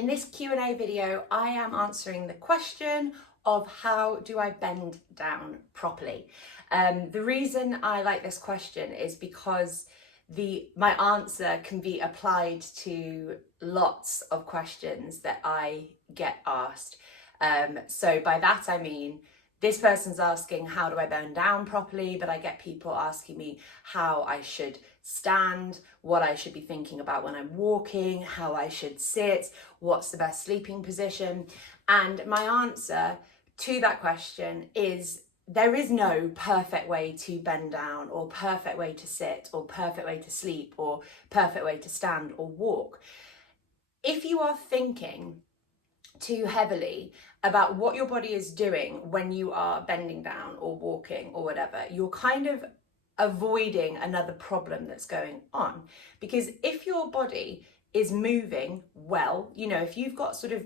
In this Q&A video, I am answering the question of how do I bend down properly? The reason I like this question is because my answer can be applied to lots of questions that I get asked. So by that I mean, this person's asking how do I bend down properly, but I get people asking me how I should stand, what I should be thinking about when I'm walking, how I should sit, what's the best sleeping position. And my answer to that question is there is no perfect way to bend down, or perfect way to sit, or perfect way to sleep, or perfect way to stand or walk. If you are thinking too heavily about what your body is doing when you are bending down or walking or whatever, you're kind of avoiding another problem that's going on. Because if your body is moving well, you know, if you've got sort of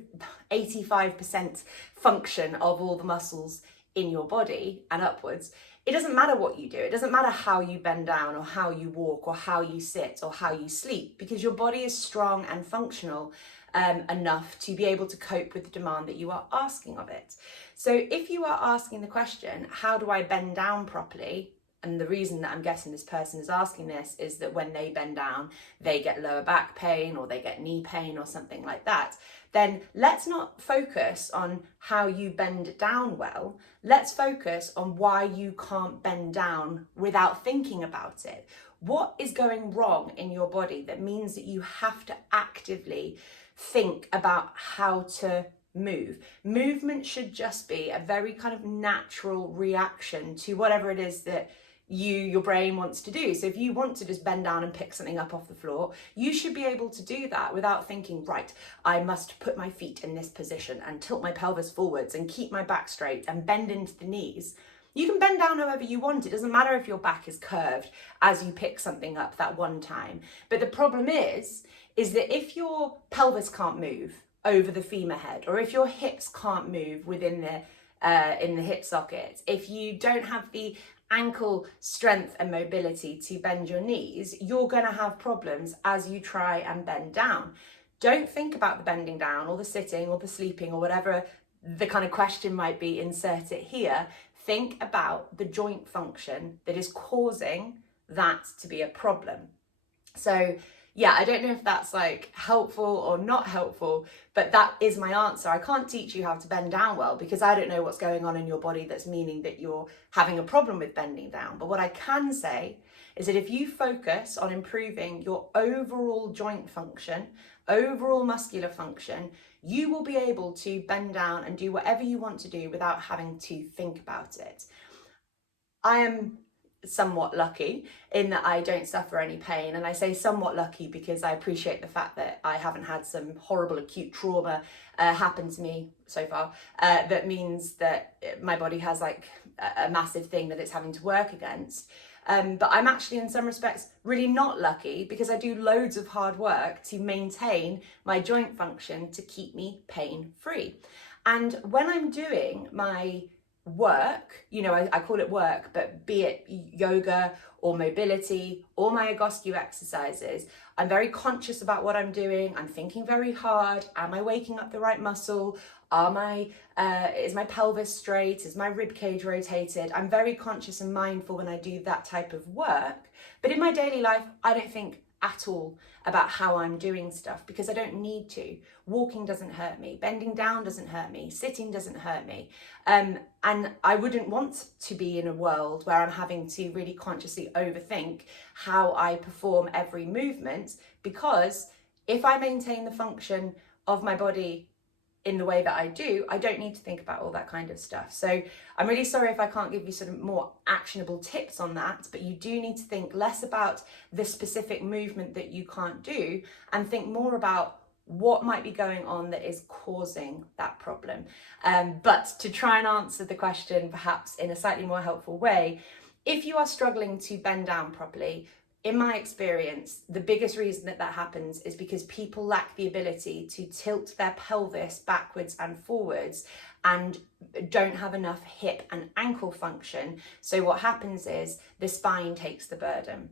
85% function of all the muscles in your body and upwards, it doesn't matter what you do. It doesn't matter how you bend down or how you walk or how you sit or how you sleep, because your body is strong and functional enough to be able to cope with the demand that you are asking of it. So if you are asking the question, how do I bend down properly? And the reason that I'm guessing this person is asking this is that when they bend down, they get lower back pain or they get knee pain or something like that. Then let's not focus on how you bend down well. Let's focus on why you can't bend down without thinking about it. What is going wrong in your body that means that you have to actively think about how to move? Movement should just be a very kind of natural reaction to whatever it is that your brain wants to do. So if you want to just bend down and pick something up off the floor, you should be able to do that without thinking, right, I must put my feet in this position and tilt my pelvis forwards and keep my back straight and bend into the knees. You can bend down however you want. It doesn't matter if your back is curved as you pick something up that one time. But the problem is that if your pelvis can't move over the femur head, or if your hips can't move within in the hip socket, if you don't have the ankle strength and mobility to bend your knees, you're going to have problems as you try and bend down. Don't think about the bending down or the sitting or the sleeping or whatever the kind of question might be, insert it here. Think about the joint function that is causing that to be a problem. So yeah, I don't know if that's like helpful or not helpful, but that is my answer. I can't teach you how to bend down well because I don't know what's going on in your body that's meaning that you're having a problem with bending down. But what I can say is that if you focus on improving your overall joint function, overall muscular function, you will be able to bend down and do whatever you want to do without having to think about it. I am somewhat lucky in that I don't suffer any pain, and I say somewhat lucky because I appreciate the fact that I haven't had some horrible acute trauma happen to me so far that means that my body has like a massive thing that it's having to work against. But I'm actually in some respects really not lucky because I do loads of hard work to maintain my joint function to keep me pain free. And when I'm doing my work, you know, I call it work, but be it yoga or mobility or my Egoscue exercises, I'm very conscious about what I'm doing. I'm thinking very hard. Am I waking up the right muscle? Is my pelvis straight? Is my rib cage rotated? I'm very conscious and mindful when I do that type of work. But in my daily life, I don't think at all about how I'm doing stuff because I don't need to. Walking doesn't hurt me, bending down doesn't hurt me, sitting doesn't hurt me. And I wouldn't want to be in a world where I'm having to really consciously overthink how I perform every movement, because if I maintain the function of my body in the way that I do, I don't need to think about all that kind of stuff. So I'm really sorry if I can't give you sort of more actionable tips on that, but you do need to think less about the specific movement that you can't do and think more about what might be going on that is causing that problem. But to try and answer the question perhaps in a slightly more helpful way, if you are struggling to bend down properly, in my experience, the biggest reason that happens is because people lack the ability to tilt their pelvis backwards and forwards and don't have enough hip and ankle function. So what happens is the spine takes the burden.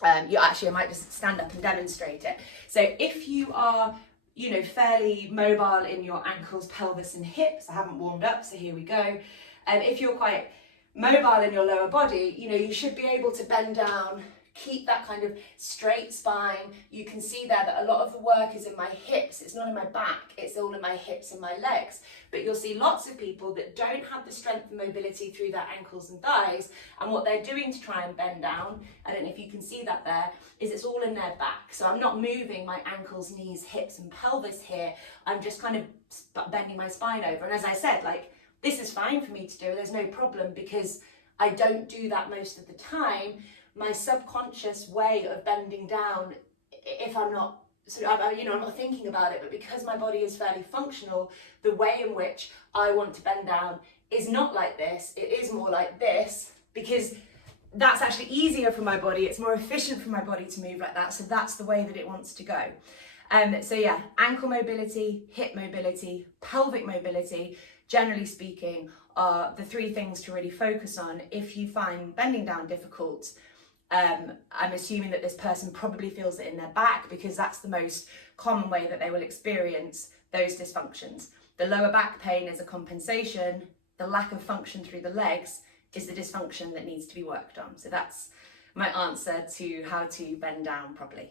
I might just stand up and demonstrate it. So if you are you know, fairly mobile in your ankles, pelvis and hips. I haven't warmed up, so here we go. And if you're quite mobile in your lower body, you know, you should be able to bend down, keep that kind of straight spine. You can see there that a lot of the work is in my hips. It's not in my back, it's all in my hips and my legs. But you'll see lots of people that don't have the strength and mobility through their ankles and thighs, and what they're doing to try and bend down, I don't know if you can see that there, is it's all in their back. So I'm not moving my ankles, knees, hips and pelvis here. I'm just kind of bending my spine over. And as I said, like, this is fine for me to do, there's no problem, because I don't do that most of the time. My subconscious way of bending down, if I'm not, you know, I'm not thinking about it, but because my body is fairly functional, the way in which I want to bend down is not like this, it is more like this, because that's actually easier for my body, it's more efficient for my body to move like that, so that's the way that it wants to go. So yeah, ankle mobility, hip mobility, pelvic mobility, generally speaking, are the three things to really focus on if you find bending down difficult. I'm assuming that this person probably feels it in their back, because that's the most common way that they will experience those dysfunctions. The lower back pain is a compensation, the lack of function through the legs is the dysfunction that needs to be worked on. So that's my answer to how to bend down properly.